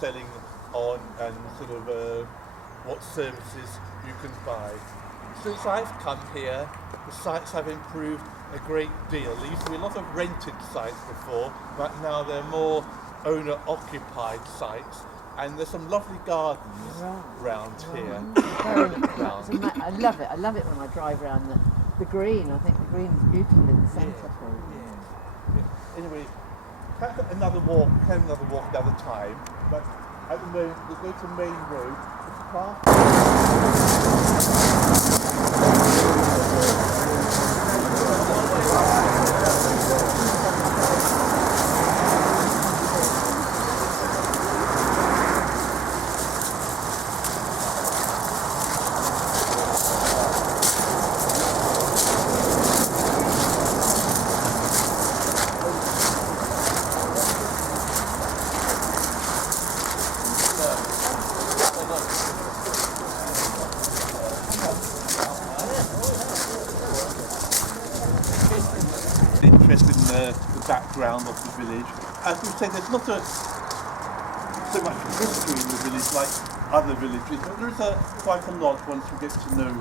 selling on and sort of what services you can buy. Since I've come here, the sites have improved a great deal. There used to be a lot of rented sites before, but now they're more owner-occupied sites, and there's some lovely gardens around here. I love it. I love it when I drive around the green. I think the green is beautiful in the centre. Anyway, have another walk another time, but at the moment we'll go to Main Road. The background of the village. As we say, there's not so much history in the village like other villages, but there is quite a lot once you get to know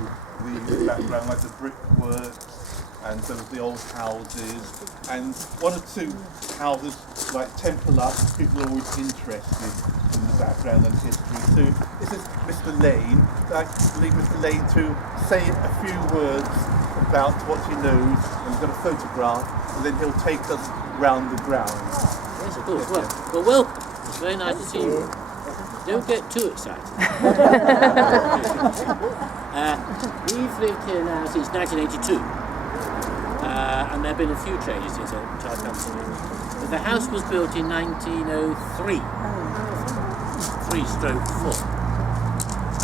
the background, like the brickworks and some of the old houses, and one or two houses like Temple Usk. People are always interested in the background and history. So this is Mr. Lane. So I leave Mr. Lane to say a few words about what he knows, and we've got a photograph, and then he'll take us round the grounds. Yes, of course. Well, welcome. It's very nice to see you. Don't get too excited. We've lived here now since 1982, and there have been a few changes since I've come to it. But the house was built in 1903, 3/4,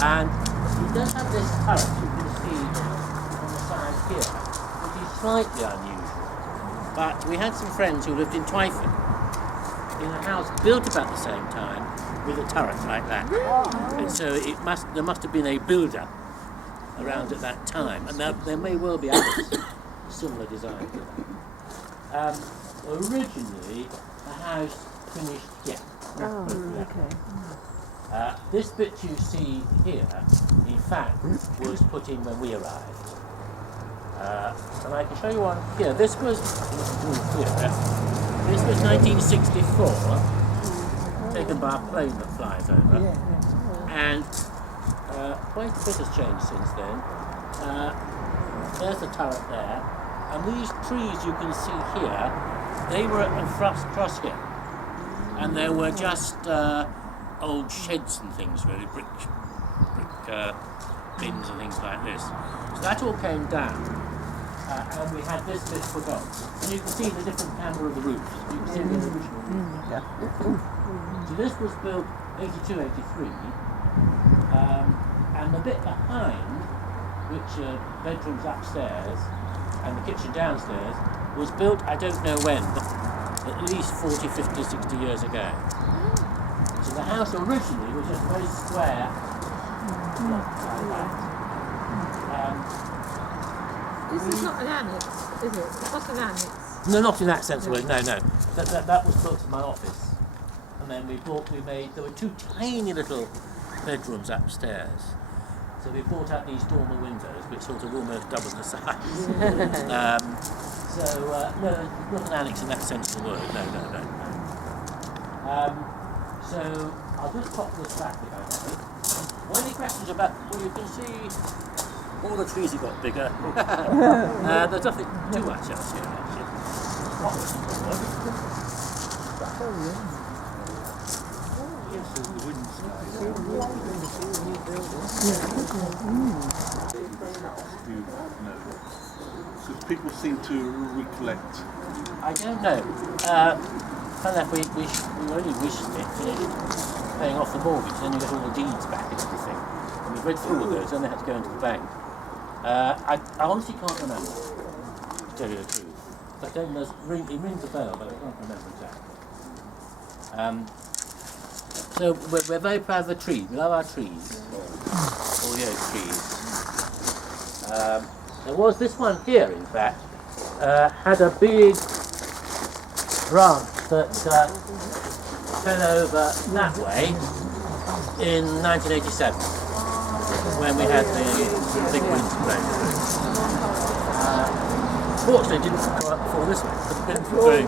and it does have this turret you can see on the side here, which is slightly unusual. But we had some friends who lived in Twyford, in a house built about the same time with a turret like that. And so there must have been a builder around at that time, and there may well be others similar design to that. Originally, the house finished here. This bit you see here, in fact, was put in when we arrived. And I can show you one here. This was 1964, taken by a plane that flies over. And quite a bit has changed since then. There's the turret there. And these trees you can see here, they were at Frost Cross here. And there were just old sheds and things, really, brick bins and things like this. So that all came down. And we had this bit put on. And you can see the different camber of the roofs. You can see the original. So this was built 82, 83. And the bit behind, which are bedrooms upstairs and the kitchen downstairs, was built, I don't know when, but at least 40, 50, 60 years ago. So the house originally was just very square, like that. This is not an annex, is it? It's not an annex. No, not in that sense of it. No. That was built in my office, and then there were two tiny little bedrooms upstairs. So we brought out these dormer windows, which sort of almost doubled the size. No, not an annex in that sense of the word. No. So I'll just pop this back if I may. Well, any questions about? Well, you can see. All the trees have got bigger. There's nothing too much else here, actually. Yes, the wooden side. So people seem to recollect. I don't know. Funny enough, we only recently finished paying off the mortgage, then you get all the deeds back and everything. And we read through all those, then they had to go into the bank. I honestly can't remember, to tell you the truth. But then it rings a bell, but I can't remember exactly. So we're very proud of the trees. We love our trees, all the oak trees. There was this one here, in fact, had a big branch that fell over that way in 1987 when we had the big winds blowing through. Fortunately, it didn't go up before this way. It's been through.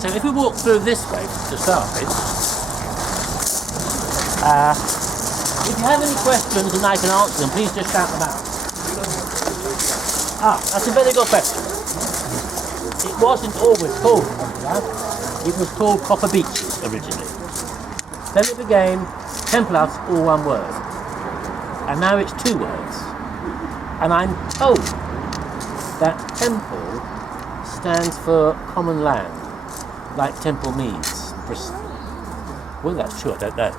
So if we walk through this way to start with, if you have any questions and I can answer them, please just shout them out. That's a very good question. It wasn't always called that. It was called Copper Beeches originally. Then it became Temple Usk, all one word. And now it's two words. And I'm told that Temple stands for common land, like Temple Meads, Bristol. Well, that's true, I don't know.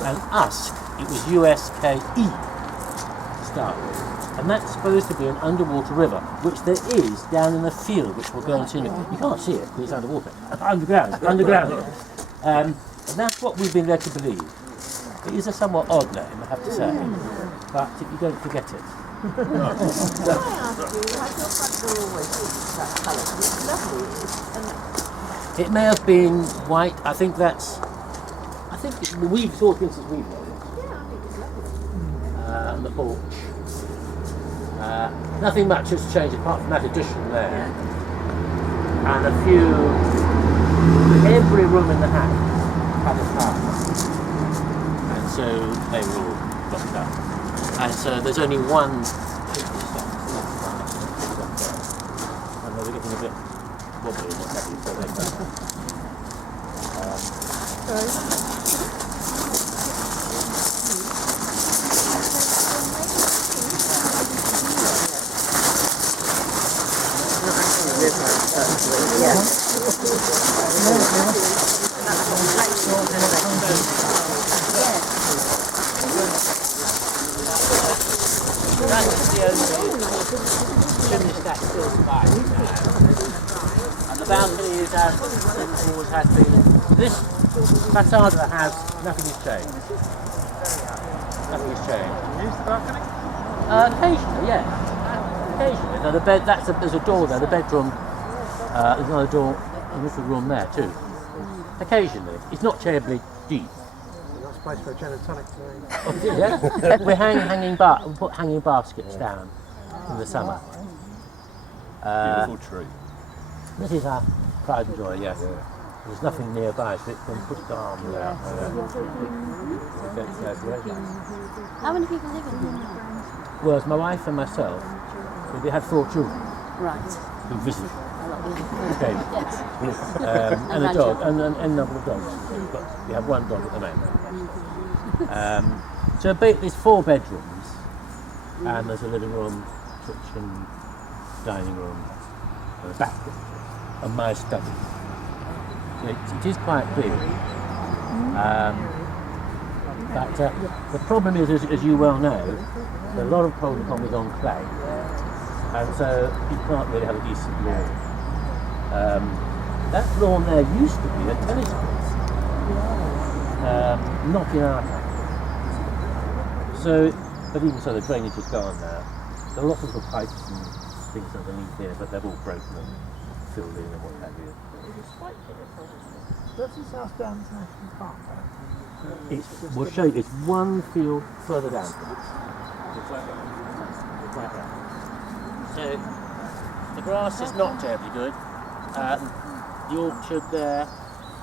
And Usk, it was USKE to start with. And that's supposed to be an underwater river, which there is down in the field, which we'll go and see. You can't see it because it's underwater. Underground. And that's what we've been led to believe. It is a somewhat odd name, I have to say, but you don't forget it. Can I ask you, has your front door always been that colour? It's lovely. It may have been white. I think we've thought this as we've known it. Yeah, I think it's lovely. And the porch. Nothing much has changed apart from that addition there. And every room in the house had a bath. And so they were all blocked up. And so there's only one. And they were getting a bit wobbly and what have you, so they That's the only chimney stack still survives now. And the balcony is as it always has been. This facade of the house, nothing has changed. Nothing has changed. Use the balcony? Occasionally, yes. Occasionally. Now there's a door there, the bedroom. There's another door in the little room there too. Occasionally. It's not terribly deep. That's a place for a gin and tonic Yeah. We put hanging baskets down in the summer. Beautiful tree. This is our pride and joy, yes. There's nothing nearby, so it can put its arms out. How many people live in here? Well, it's my wife and myself. So we had 4 children Right. who visit. Okay. Yes. And a dog, and a number of dogs. But we have one dog at the moment. So there's 4 bedrooms, and there's a living room, kitchen, dining room, and a bathroom, and my study. So it is quite big. But the problem is, as you well know, a lot of Colden is on clay, and so you can't really have a decent lawn. That lawn there used to be a tennis court, not in our house. So, but even so, the drainage is gone now. There are lots of little pipes and things underneath here, but they're all broken and filled in and what have you. Does this house down to National Park? We'll show you, it's one field further down. So, the grass is not terribly good. The orchard there,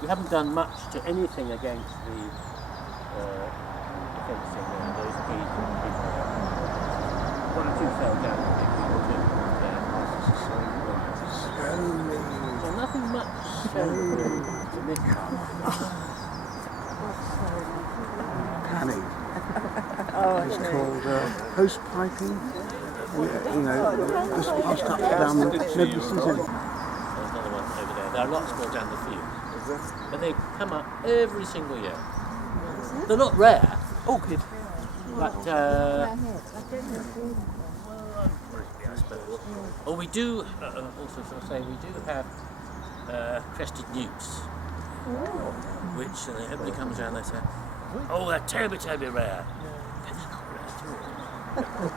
we haven't done much to anything against the fencing there. Those trees and trees there. 1 or 2 fell down, particularly there. So nothing much to this part. Canning. It's called post piping. Just passed up down the middle season. There's another one over there. There are lots more down the field. But they come up every single year. They're not rare. Oh, good. But, I suppose. Or we do, also sort of say, we do have crested newts, which everybody comes around and they say, oh, they're terribly, terribly rare. They're not rare at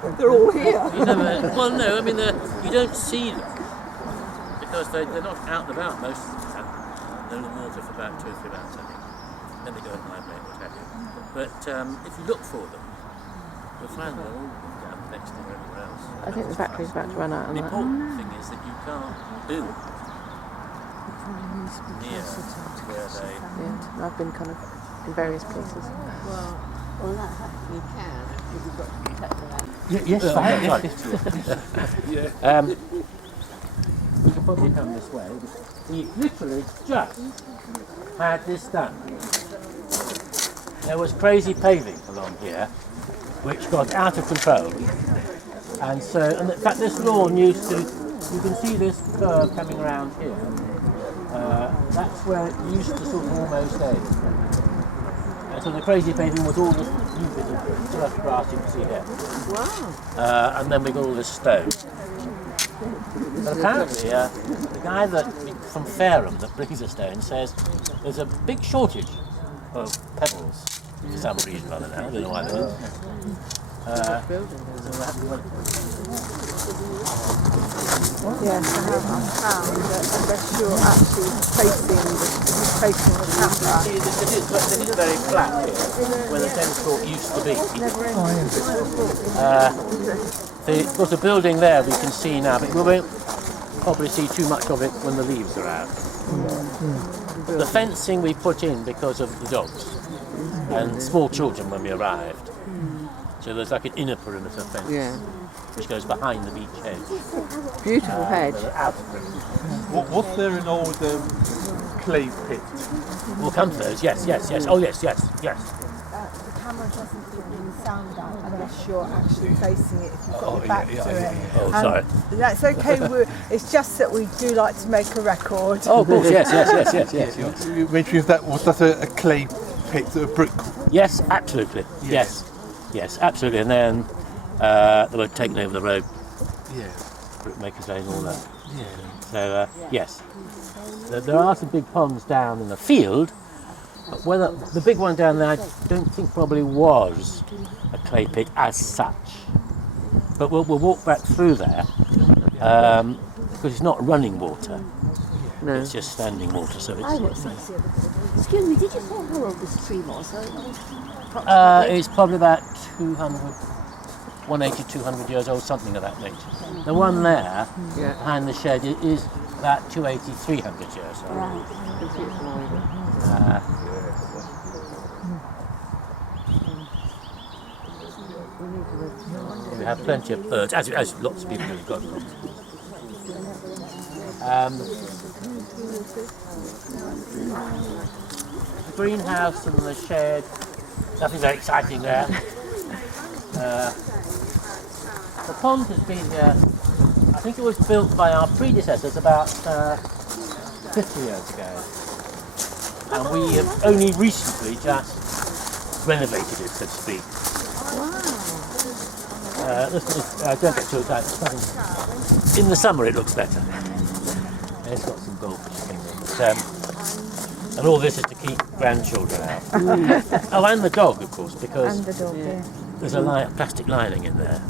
all. They're all here. You never, well, no, I mean, you don't see them because they're not out and about most of the time. they're in the water for about 2 or 3 months, I think. Then they go and hibernate, what have you. But if you look for them, you'll find them all down next to everywhere else. I think the battery's about to run out on The that. important thing is that you can't build near where they... Yeah, I've been kind of in various places. Well, you can if you've got to protect the land. Yes, we can probably come this way. We literally just had this done. There was crazy paving along here, which got out of control. And so, and in fact, this lawn used to, you can see this curve coming around here. That's where it used to sort of almost end. And so the crazy paving was all this new bit of turf grass you can see here. Wow. And then we got all this stone. But apparently, the guy from Fareham that brings the stone says there's a big shortage of pebbles for some reason or other now. I don't know why there is. Yes, I have found that unless you're actually facing the camera. This is very flat here, where the tennis court used to be. The building there we can see now, but we won't probably see too much of it when the leaves are out. The fencing we put in because of the dogs and small children when we arrived. So there's like an inner perimeter fence, which goes behind the beach hedge. Beautiful hedge. Was there an old clay pit? We'll come to those, yes. Oh, yes. The camera doesn't give you sound out unless you're actually facing it, if you've got your back to it. Oh, sorry. That's okay, it's just that we do like to make a record. Oh, of course, yes. You mentioned was that a clay pit, a brick? Yes, absolutely. Yes, absolutely. And then they were taken over the road. Yeah. Brickmakers Lane and all that. Yeah. So, yes. There are some big ponds down in the field, but whether the big one down there I don't think probably was a clay pit as such. But we'll walk back through there because it's not running water. No. It's just standing water, so I was Excuse me, did you say how old this tree was? it's probably about 180, 200 years old, something of that nature. The one there, behind the shed, is about 280, 300 years old. Right. We have plenty of birds, as lots of people have got. The greenhouse and the shed, nothing very exciting there. The pond has been here, I think it was built by our predecessors about 50 years ago. And we have only recently just renovated it, so to speak. Don't get too excited. In the summer it looks better. It's got some goldfish things in. And all this is to keep grandchildren out. Oh, and the dog, of course, because there's a plastic lining in there.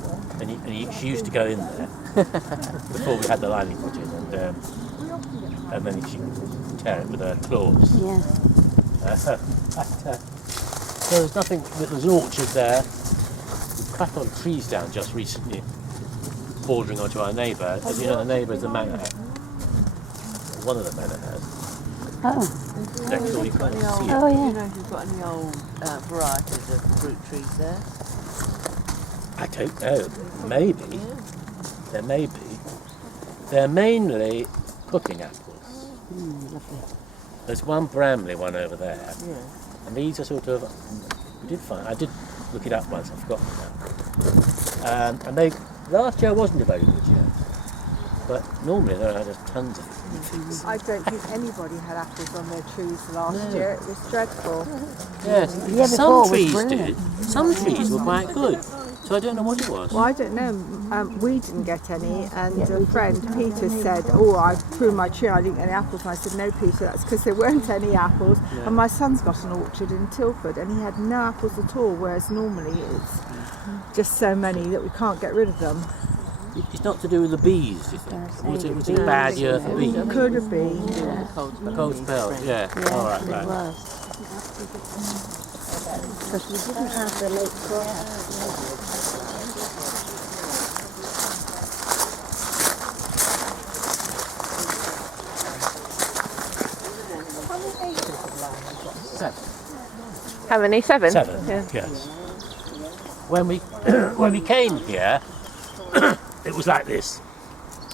And she used to go in there before we had the lining put in. And then she would tear it with her claws. Yeah. So there's nothing, there's an orchard there. Cut a lot of trees down just recently, bordering onto our neighbour. As you know, the neighbour is a manor. One of the manor has. Oh. Next door you can't see it. Oh, Do yeah. you know if you've got any old varieties of fruit trees there? I don't know. Maybe. There may be. They're mainly cooking apples. Lovely. There's one Bramley one over there. Yeah. And these are sort of, I did look it up once, I've forgotten now. And last year wasn't a very good year. But normally there are just tons of trees. I don't think anybody had apples on their trees last year. It was dreadful. Yes, Yeah, some before was trees brilliant. did. Some trees were quite good. So I don't know what it was. Well, I don't know. We didn't get any, and a friend, Peter, said, I pruned my tree and I didn't get any apples. And I said, no, Peter, that's because there weren't any apples. And my son's got an orchard in Twyford and he had no apples at all, whereas normally it's just so many that we can't get rid of them. It's not to do with the bees, do you think? Was it bad year for bees? Could have been. Yeah. Cold spell. Cold spells, yeah. All right, It right. was. Because we didn't have the lake cross. How many? 7? 7, Yeah. yes. When we when we came here, it was like this,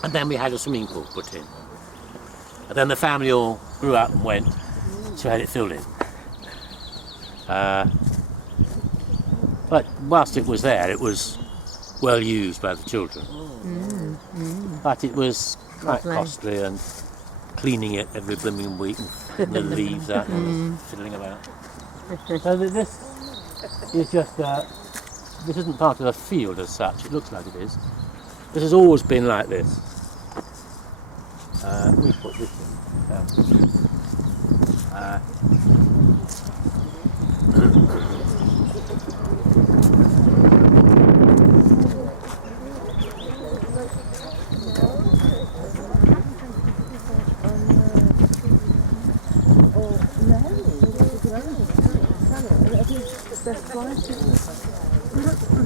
and then we had a swimming pool put in, and then the family all grew up and went, so we had it filled in. But whilst it was there, it was well used by the children. But it was quite costly, and cleaning it every blooming week and putting the leaves out and fiddling about. So this is just, this isn't part of a field as such, it looks like it is. This has always been like this. We put this in.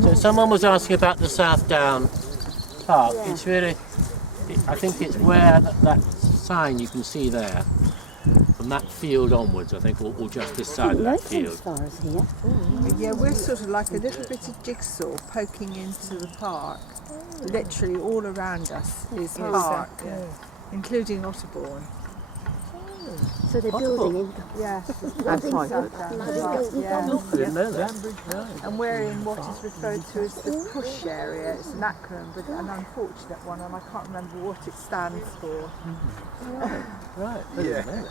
So someone was asking about the South Down Park. It's really, I think it's where that sign you can see there, from that field onwards, I think, or just this side of that field. As far as here. Yeah, we're sort of like a little bit of jigsaw poking into the park. Literally all around us is park, including Otterbourne. So they're building in. Yes, That's fine. yeah. I didn't know that. And we're in what is referred to as the push area. It's an acronym, but an unfortunate one, and I can't remember what it stands for. Right. I didn't know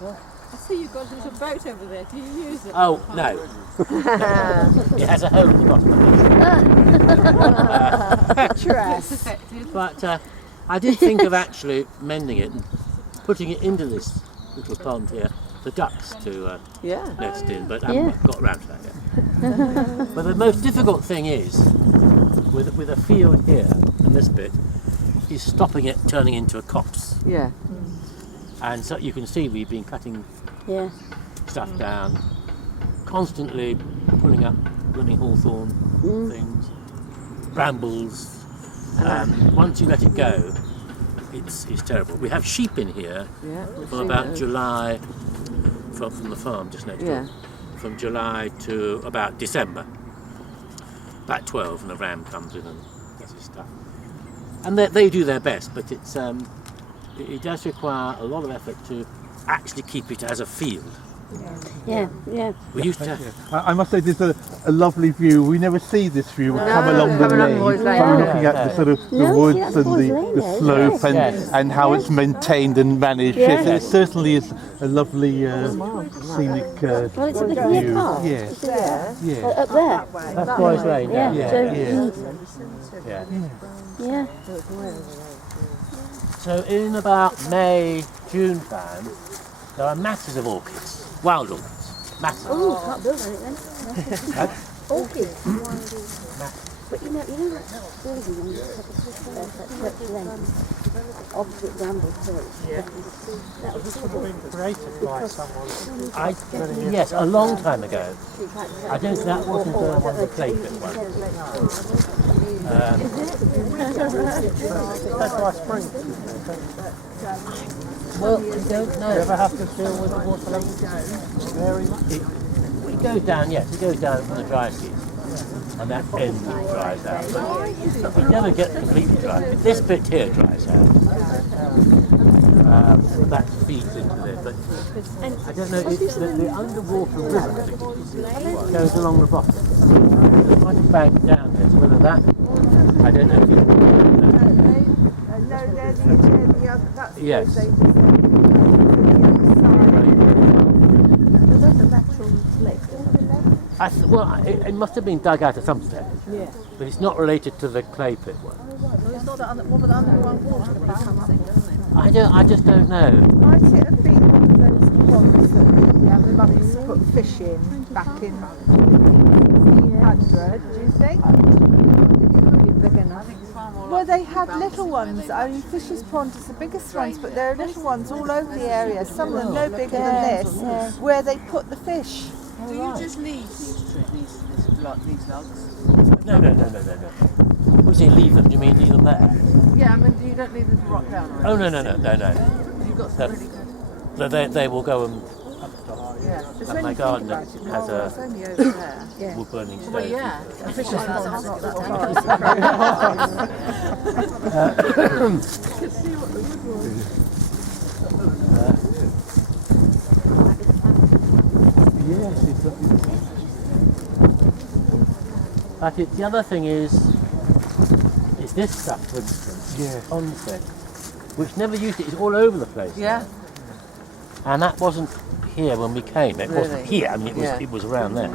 that. I see you've got a little boat over there. Do you use it? Oh, no. It has a hole at the bottom. Picturesque. But I did think of actually mending it and putting it into this little pond here, the ducks to nest in, but I haven't got around to that yet. But the most difficult thing is, with a field here and this bit, is stopping it turning into a copse. Yeah. And so you can see we've been cutting stuff down, constantly putting up running hawthorn things, brambles. Once you let it go, it's terrible. We have sheep in here from about July, from the farm just next door, from July to about December. About 12, and the ram comes in and does his stuff. And they do their best, but it's it does require a lot of effort to actually keep it as a field. Yeah. We used to. I must say, there's a lovely view. We never see this view. We come along the come along lane, Boys Lane, from yeah. looking at the sort of the No, woods that's and Boys the Lane there, slope yes. and how it's maintained and managed. Yes. Yes, it certainly is a lovely scenic Well, it's a bit near view. park. Yes, Isn't it? yes. Up there. That's Boys Lane. Yeah. Yeah. So, So in about May, June time, there are masses of orchids, wild orchids, masses. Oh, can't build on it then. Orchids. But you know that building on the top of Church Lane, opposite Bramble Church. That was Created by someone. Yes, a long time ago. I don't think that wasn't one of the clay pit ones. That's why spring. Well, we don't know. Ever have to deal with the water level? Very much. It goes down, yes, it goes down from the dry season. And that end dries out. But it never gets completely dry. This bit here dries out. That feeds into there. But I don't know, it's the underwater river goes along the bottom. There's quite a bank down there, so whether that, I don't know if you No, they're the other. That's Yes. the other that's a natural lake. it must have been dug out at some stage. Yeah. But it's not related to the clay pit one. It's not that what about underground water that they come up in? I just don't know. Might it have been one of those ponds that the monks put fish in back in 1600? Do you think? It's really big enough. farm or Well, like they have Bouncy little where ones. they- I mean, Fisher's Pond is the biggest ones, but there are little ones all over the area. Some of them no bigger than this, where they put the fish. Do you just leave these logs? No. When you say leave them, do you mean leave them there? Yeah, I mean, you don't leave them to rot down or Oh, no. You've got some really good... They will go and... Yeah. Like my gardener has It's a only over there. wood burning stove. Well, yeah. Fisher's Pond's not that But the other thing is this stuff, for instance, onset, which never used it. It's all over the place. Yeah. And that wasn't here when we came. It wasn't Really? here. I mean, it was around there.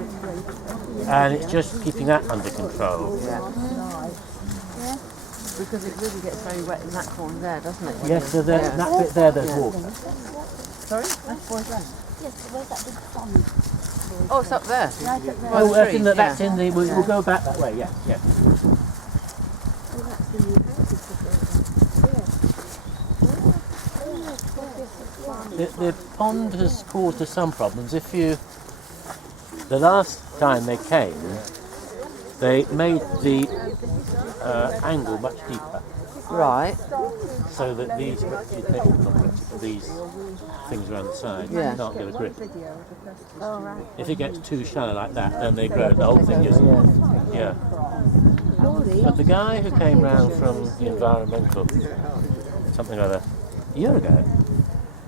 And it's just keeping that under control. Yeah. Because it really gets very wet in that corner there, doesn't it? Yes, so that bit there, there's water. Sorry? That's Boys Lane. Yes, where's that big pond? Oh, it's up there. Right up there. Oh, the trees, that's yeah. in the. We'll go back that way. Yeah. Oh, that's the new houses. The pond has caused us some problems. The last time they came, they made the angle much deeper, Right. so that these things around the side Yeah. can't get a grip. If it gets too shallow like that, then they grow. The whole thing just yeah. But the guy who came round from the environmental something or other a year ago,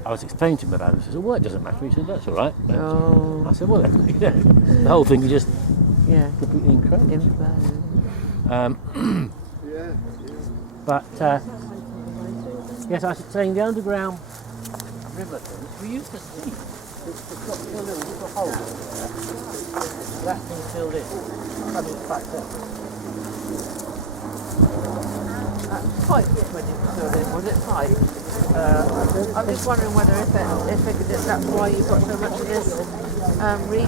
I was explaining to him about it. He says, "Oh, well, it doesn't matter." He said, "That's all right." Oh. I said, "Well, the whole thing is just Yeah. completely incredible." But yes, I was saying the underground river things we used to see. It's got a little hole in there. That thing filled in. I mean, it's back there. Pipe when you filled in, was it pipe? I'm just wondering whether if that's why you've got so much of this reed.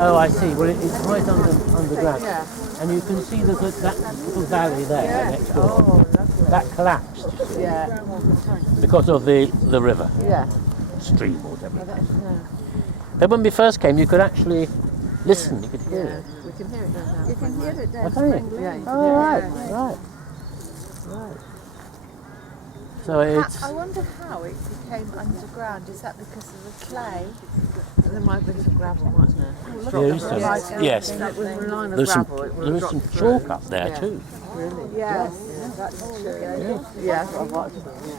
Oh, I see. Well, it's right underground. Yeah. And you can see that little valley there next door. Oh, lovely. That collapsed, you see, Yeah. because of the river, Yeah. stream or whatever. Oh, that's, Then when we first came, you could actually listen. You could hear yeah. it. We can hear it now. You can hear it there. I can. Yeah, you can Oh, hear right, it. right. So it's I wonder how it became underground. Is that because of the clay? There might have been some gravel, wasn't there? there is some, yes. It was relying on There's some gravel. It would there have is some dropped through. chalk up there Yeah. too. Really? Yes, that's true. Yeah, I've watched it. Yeah.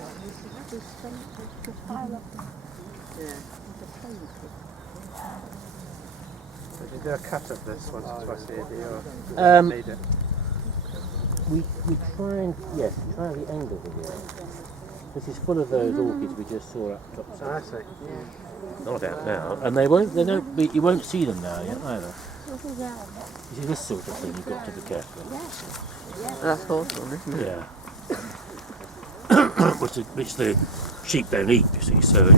Did you do a cut of this once or twice a year? Um, Need it? We try and try the angle of it. This is full of those orchids we just saw up top. I see. Not out now, and you won't see them now yet either. You see this sort of thing, you've got to be careful. That's hawthorn, isn't it? Yeah. which the sheep don't eat, you see, so that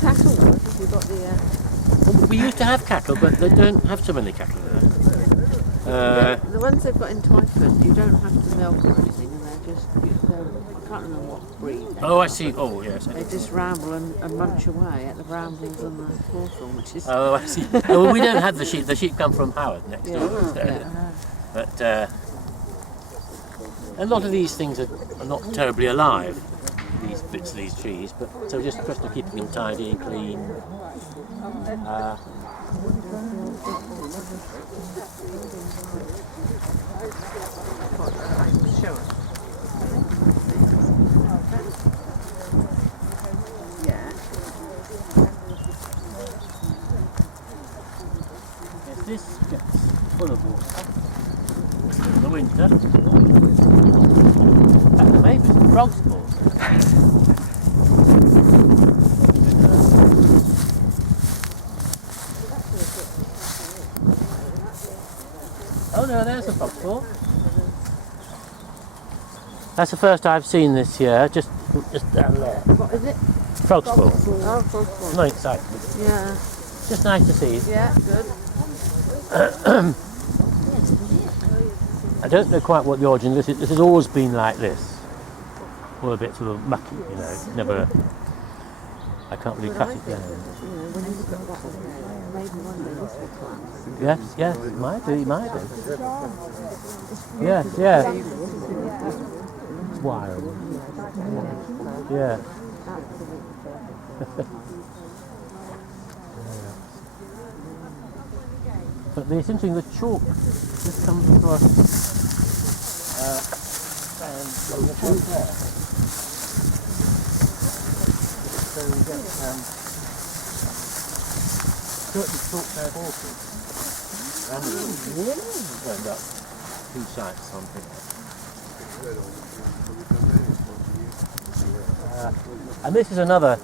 Cattle. You've got the... we used to have cattle, but they don't have so many cattle there. the ones they've got in Twyford, you don't have to milk or anything, and they're just... I can't remember what breed. Oh, I see. Oh, yes. They just ramble and munch away at the brambles and the hawthorn, which is... Oh, I see. Oh, well, we don't have the sheep. The sheep come from Howard next door. Yeah. But a lot of these things are not terribly alive, these bits of these trees, but so just a question of keeping them tidy and clean. Sure. Yeah. Yes, this gets full of water in the winter. And maybe some frog spawns. Oh no, there's a frog spawn. That's the first I've seen this year, just down there. What is it? Frog spawn. Oh, frog spawn. Nice sight. Yeah. Just nice to see. Yeah, good. I don't know quite what the origin of this is. This has always been like this. All a bit sort of mucky, you know. It's never. I can't really cut it down. Yes, yes, it might be, it might be. Yes, yeah. It's wild. Yeah. But it's interesting, the chalk just comes across and chalk there. So we get certain chalk there horses. Turned up 2 sites on here. And this is another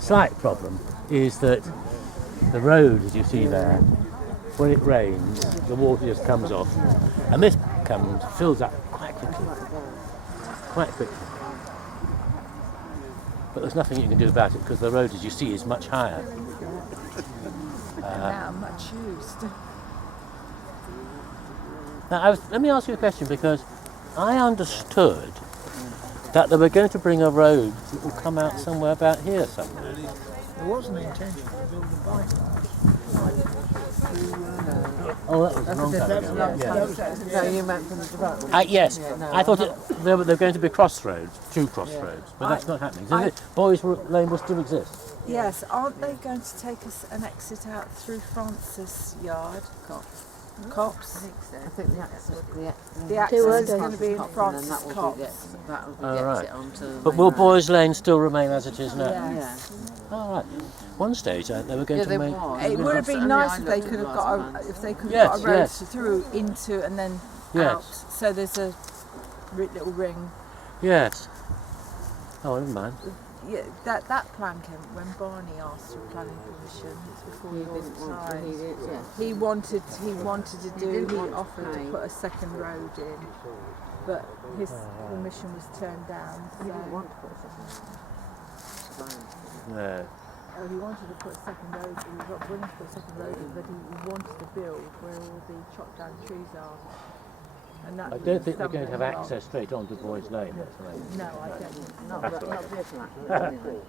slight problem, is that the road, as you see there, when it rains, the water just comes off, and this fills up quite quickly. But there's nothing you can do about it because the road, as you see, is much higher. Now much used. Now, let me ask you a question, because I understood that they were going to bring a road that will come out somewhere about here somewhere. There wasn't the intention to build a bypass. Oh, that was a long time ago. No, you meant from the development. Yes, Yeah, no, I thought there were going to be crossroads, 2 crossroads, but that's not happening. So Boys Lane will still exist. Yes, aren't they going to take us an exit out through Francis Yard? Copse? I think the access is going to be in Francis Copse. That will be Oh, the right. exit onto the But main will road. Boys Lane still remain as it is now? Yes. Oh, right. One stage they were going Yeah, to they make. was. It would have been nice if they could have got a road Yes. through into and then Yes. out. So there's a little ring. Yes. Oh, never mind. Yeah, that plan came when Barney asked for planning permission before he didn't sign. He wanted he offered to put a second road in, but his permission was turned down. So He didn't want to put a second road. No. he wanted to put a second road. He was not willing to put a second road in, but he wanted to build where all the chopped down trees are. And that I don't think they're going to have access straight onto Boys Lane. That's right. No, I don't. Not That's this right. one. Anyway.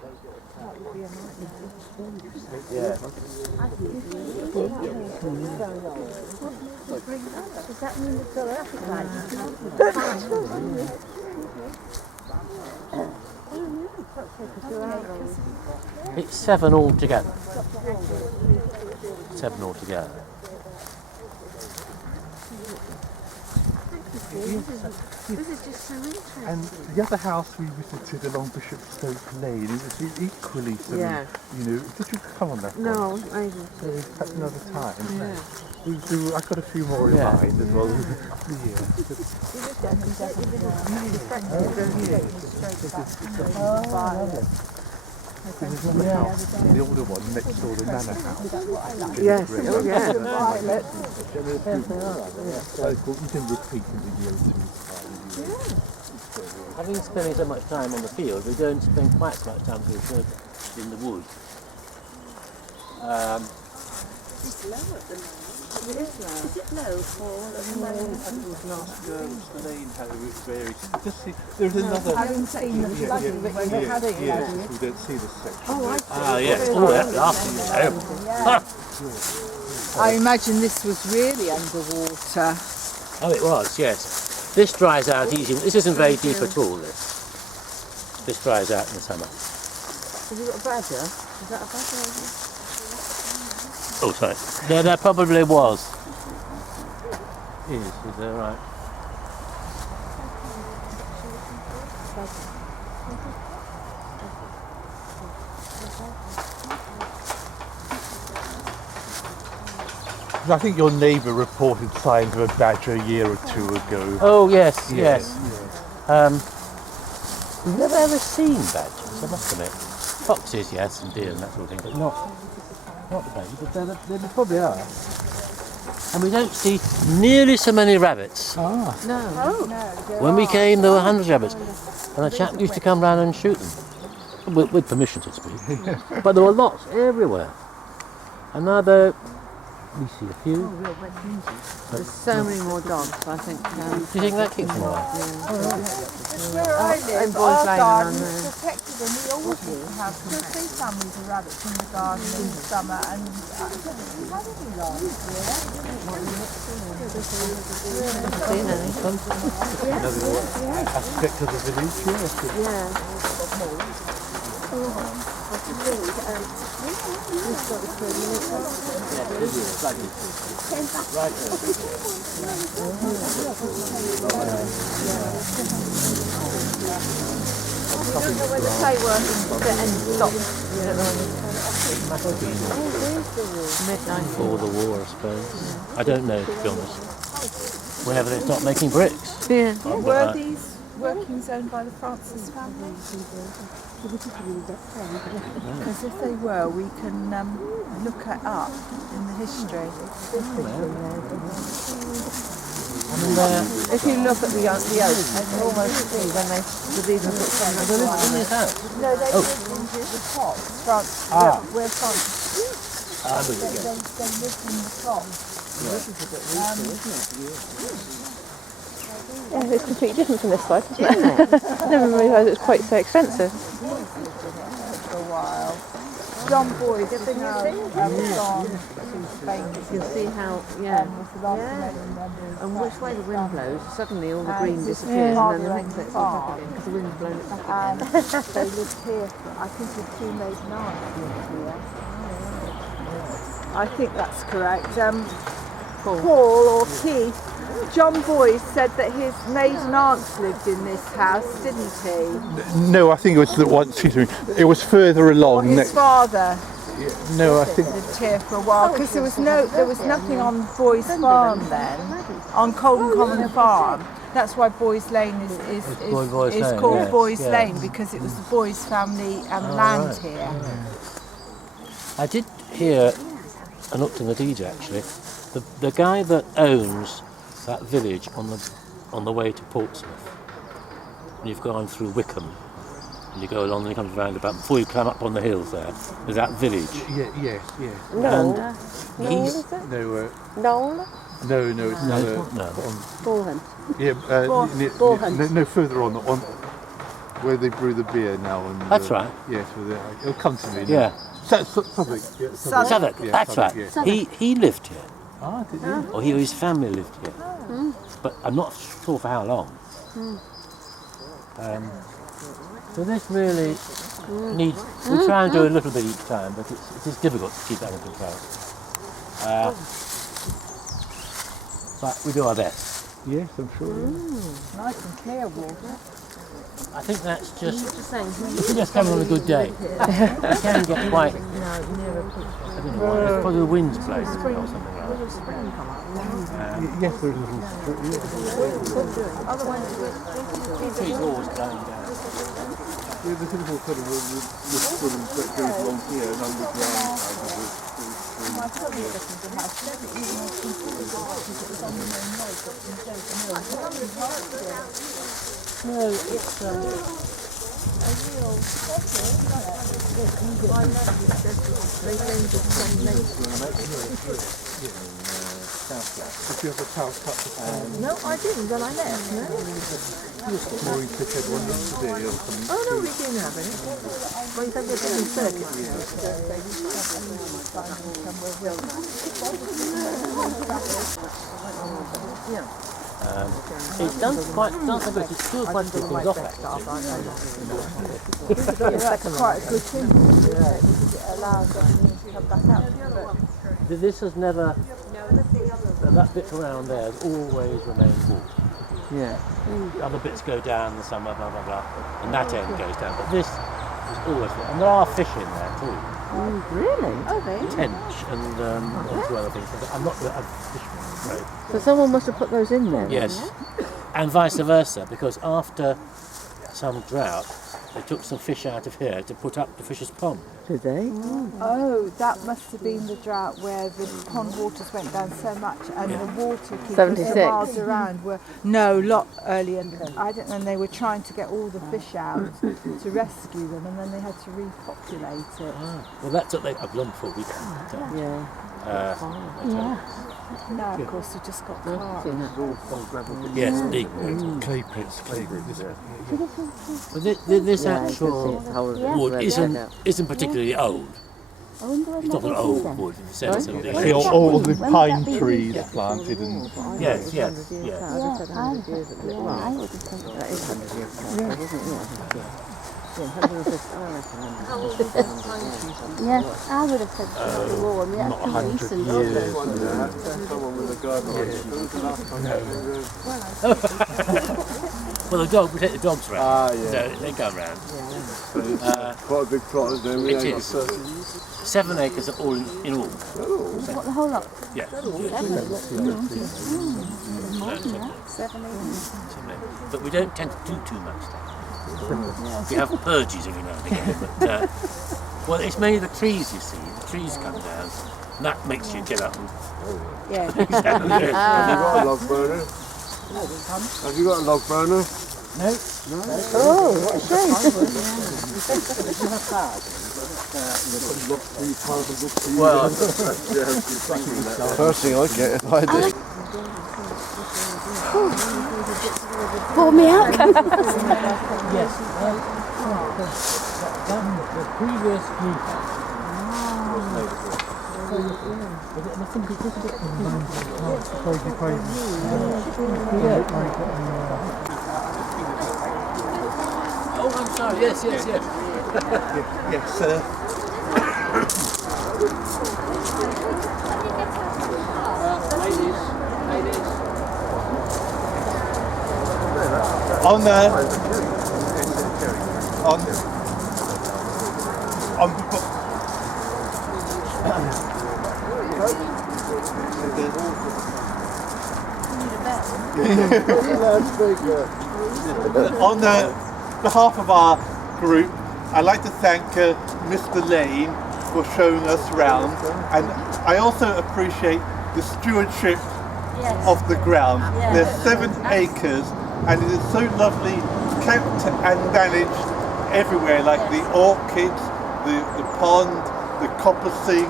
That would be a nightmare. Yeah. Does that mean it's got traffic lights? It's 7 altogether. 7 altogether. This is just so interesting. And the other house we visited along Bishopstoke Lane, it was equally sort Yeah. of, did you come on that one? No, I wasn't able So perhaps another time. Yeah. I've got a few more in Yeah. mind as well. There's another house, the older one next door, the manor house. Yes, oh yeah. You can repeat the video too. Having spending so much time on the field, we don't spend quite so much time in the woods. It's low at the moment. It is low. Is it low for Lane, how it varies. Just see, there's another. Having seen the flooding that we had We don't see the section. Ah, yes. Oh, that's lovely. I imagine this was really underwater. Oh, it was, yes. This dries out easy. This isn't very deep at all, this. This dries out in the summer. Have you got a badger? Is that a badger? Oh, sorry. There probably was. Is there right? I think your neighbour reported signs of a badger a year or 2 ago. Oh, yes, yes. We've never ever seen badgers, I must admit. Foxes, yes, and deer and that sort of thing, but not the badgers, but they probably are. And we don't see nearly so many rabbits. No. When we came, there were hundreds of rabbits, and a chap used to come round and shoot them, with permission to speak. But there were lots everywhere. And now We see a few. There's so many more dogs, I think. Do you think that keeps them away? Where I live, in Boys our Lane garden and is protected, and we always used to have 2 or 3 families of rabbits in the garden in the summer, and we had any last year. Seen any? Aspect of the village, I don't know whether play working and stopped. Midnight. Or the war, I suppose. I don't know, to be honest. Whenever they start making bricks. Yeah. Were these workings owned by the Francis family? Because if they were, we can look it up in the history. If you look at the oak, you can almost see when they were these are from the In this house? No, they lived in the top. Where Francis. They lived in the top. Yeah, it's completely different from this side, isn't it? I never realised it was quite so expensive. For a while. John Boyd is now gone. You'll see how, and which way the wind blows, suddenly all the green disappears and then the next bit's all back again because the wind's blown it back again. They lived here, I think the 2 maiden aunts lived here. I think that's correct. Paul or Keith. John Boyd said that his maiden aunts lived in this house, didn't he? No, I think it was the one. Excuse me. It was further along. Or his father No, I think. lived here for a while because there was nothing on Boy's farm then, on Colden Common Farm. That's why Boys Lane is called Boys Lane, because it was the Boys family land here. I did hear, I looked in the deed actually, the guy that owns that village on the way to Portsmouth, and you've gone through Wickham, and you go along and you come to the roundabout, before you climb up on the hills there's that village. Yes. Noel. And Noel, he's, is it? No, Noel? no, it's not. Boreham. Yeah, no, further on where they brew the beer now. And, that's right. Yes, it'll come to me. Yeah. Southwark. Southwark, Yeah, that's Southwark, right. yeah. He lived here, Ah, did you? or his family lived here, but I'm not sure for how long. So this really needs. We try and do a little bit each time, but it is difficult to keep that under control. But we do our best. Yes, I'm sure. Nice and clear water. I think that's just. If you're just coming on a good day, you can get quite. I don't know why. It's probably the wind's blowing or something like that. Yes, there's a little. Trees always blowing down. Yeah, there's a little sort of this sort of that goes along here and underground. No, it's Did you have a towel cut the No, I didn't when I left. No. Maureen took had one yesterday or something? Oh no, we didn't have any. Well, you said we're doing it's done quite. It's so good. It's still quite good things off actually. That's quite a good thing. It allows us to come back out. This has never. That bit around there has always remained water. Yeah. Other bits go down in the summer, blah blah blah, and that end goes down. But this is always full. And there are fish in there too. Really? Oh, they? Tench and two other things. I'm not a fisherman, right? So someone must have put those in there. Yes, and vice versa, because after some drought, they took some fish out of here to put up the fish's pond. Saturday. Oh, that must have been the drought where the pond waters went down so much and the waterkeepers 76. the miles around were a lot earlier. I don't know. And they were trying to get all the fish out to rescue them, and then they had to repopulate it. Well, that's what I've long before we can. Yeah. Now, of course, you just got carp. Yes, big. Clay pits, But this actual wood isn't particularly old. It's not an old wood in the sense of the all the pine trees planted and yes. I would have thought that is 100 years ago, isn't it? Yeah, 150, I reckon 150. Yeah, I would have said slightly more. I mean, that's pretty recent, isn't it? Well, we take the dogs round, so they go round. Quite a big plot, isn't it? It is. 7 acres all in all. What, the whole lot? Yeah. 7 acres. But we don't tend to do too much there. We have purges every now and again, but well, it's mainly the trees, you see. The trees come down, and that makes you get up and Yeah. Have you got a log burner? Have you got a log burner? Oh, what a shame. well, First thing I get if I did. Pull me out. yes. The previous group. Oh, I'm sorry. Yes. yes, sir. On behalf of our group, I'd like to thank Mr. Lane for showing us around, and I also appreciate the stewardship of the ground. There's 7 acres, and it is so lovely kept and managed everywhere, like the orchids, the pond, the coppicing,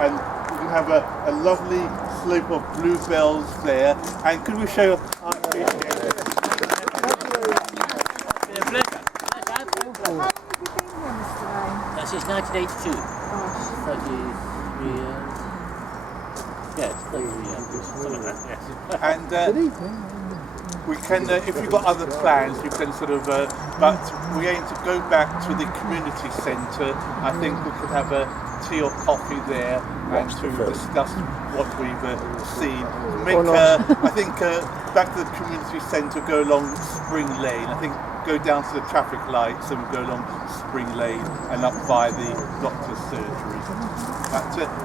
and you can have a lovely slope of bluebells there. And could we show our appreciation? Since 1982. 33 years. Yes, 33 years. Something like that, yes. And we can, if you've got other plans, you can sort of, but we aim to go back to the community centre. I think we could have a tea or coffee there and to discuss what we've seen. Make, I think, back to the community centre, go along Spring Lane. I think go down to the traffic lights and we go along Spring Lane and up by the doctor's surgery.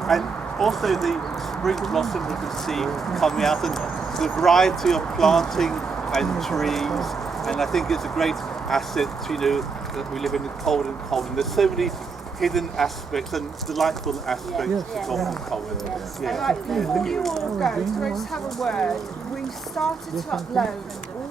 And also the spring blossom we can see coming out, and the variety of planting and trees, and I think it's a great asset, you know, that we live in Colden. There's so many hidden aspects and delightful aspects of Colden. Right, before you all go, can I just have a word? We started to upload all